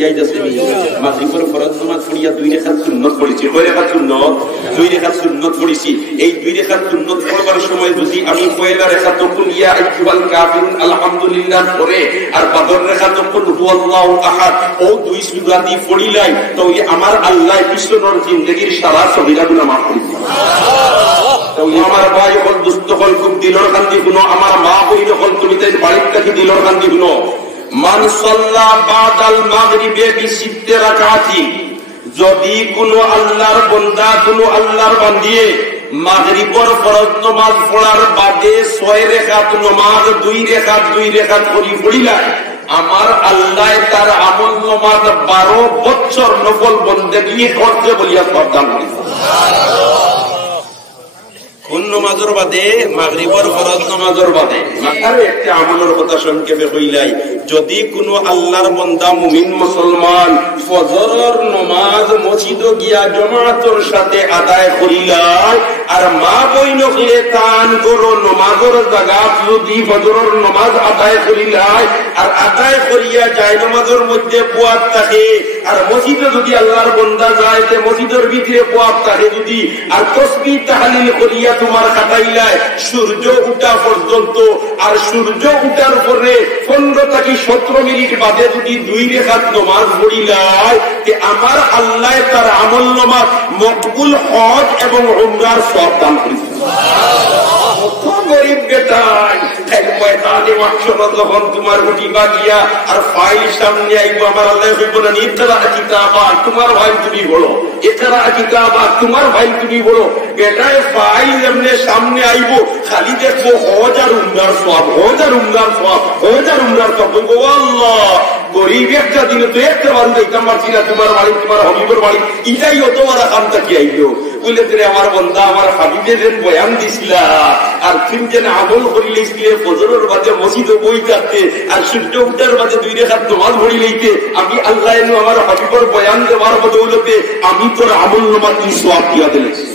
যাই যাচ্ছেনি মাগরিবের ফরজ নামাজ পড়িয়া 2 রাকাত সুন্নত পড়েছি। কয় রাকাত সুন্নত? 2 রাকাত সুন্নত পড়েছি। এই 2 রাকাত সুন্নত পড়বার সময় যদি আমি পয়লা রাকাত কুল ইয়া আইয়ুহাল কাফিরুন আলহামদুলিল্লাহ পড়ে আর বাদর রাকাত কুল হুয়াল্লাহু আহাদ ও 2 সূরা দি পড়িলাই, তাহলে আমার আল্লাহ পিছনের জিন্দেগীর সারা সগীরা গুনাহ মাফ করে দিবেন। তাহলে আমার ভাই হল দুস্থ হল খুব দিলর কান্দি গুনো, আমার মা বইন হল তুমি তাই বাড়ির কাছে দিলর কান্দি গুনো। মান সাল্লা বাদাল মাগরিবে বিসিত্তে রাকাতি, যদি কোন আল্লাহর বান্দা কোন আল্লাহর বান্দিয়ে মাগরিবের ফরজ নামাজ পড়ার বাদে 6 রাকাত নামাজ 2 রাকাত করে পড়িলা, আমার আল্লাহ তার আমল নামাজ 12 বছর নফল বন্দেগী করতে বলিয়া প্রদান করেছে। কোন নামাজের বাদে? মাগরিবের ফরজ নামাজের বাদে। আরে একটা আমলের কথা সংক্ষেপে কইলাই, যদি কোনো আল্লাহর বান্দা মুমিন মুসলমান ফজরের নামাজ মসজিদে গিয়া জামাতের সাথে আদায় করিলাই আর মা বইন হলে তান করো নামাজের জায়গা যদি ফজরের নামাজ আদায় করিলাই আর আদায় করিয়া যায় নামাজের মধ্যে বুয়াত থাকে আর মসজিদে যদি আল্লাহর বান্দা যায় তে মসজিদের ভিতরে বুয়াত থাকে যদি আর তাসবিহ তাহলিল করিয়া তোমার কাটাইলাই সূর্য উঠা পর্যন্ত আর সূর্য উঠার পরে 15 থেকে 17 মিনিট বাদে যদি 2 রাকাত নামাজ পড়িলাই তে আমার আল্লাহ তার আমল নামা মকবুল হজ এবং উমরার সওয়াব দান করেছেন। কত গরিব বেটাই ময়দানে মাহশর যখন তোমার উঠিবা গিয়া আর ফাইল সামনে আইবো, আমার আল্লাহ কইব না ইকরা কিতাবা তোমার ভাই তুমি বলো, ইকরা কিতাবা তোমার ভাই তুমি বলো। বেটায় ফাইল এমনি সামনে আইবো খালি দেখবো হজ আর উমরার সওয়াব, হজ আর উমরার সওয়াব, হজ আর উমরার সওয়াব। বলবো আল্লাহ গরিব একটা দিনে তো একটা বারো দেখতাম পারছি না তোমার বাড়ি তোমার হাবিবের বাড়ি, এটাই অত বড় কামটা কি আইলো বলে তোরে আমার বন্ধা আমার হাবিবের যেন বয়ান দিছিলা আর তুমি যেন আমল করিলেছিলে ফজরের বাদে মসজিদে বই থাকতে আর সূর্য উঠার বাদে 2 রাকাত নামাজ পড়ি লইতে, আমি আল্লাহ আমার হাবিবের বয়ান দেওয়ার বদৌলতে আমি তোর আমল নামা কি সওয়াব দিয়া দিলেছি।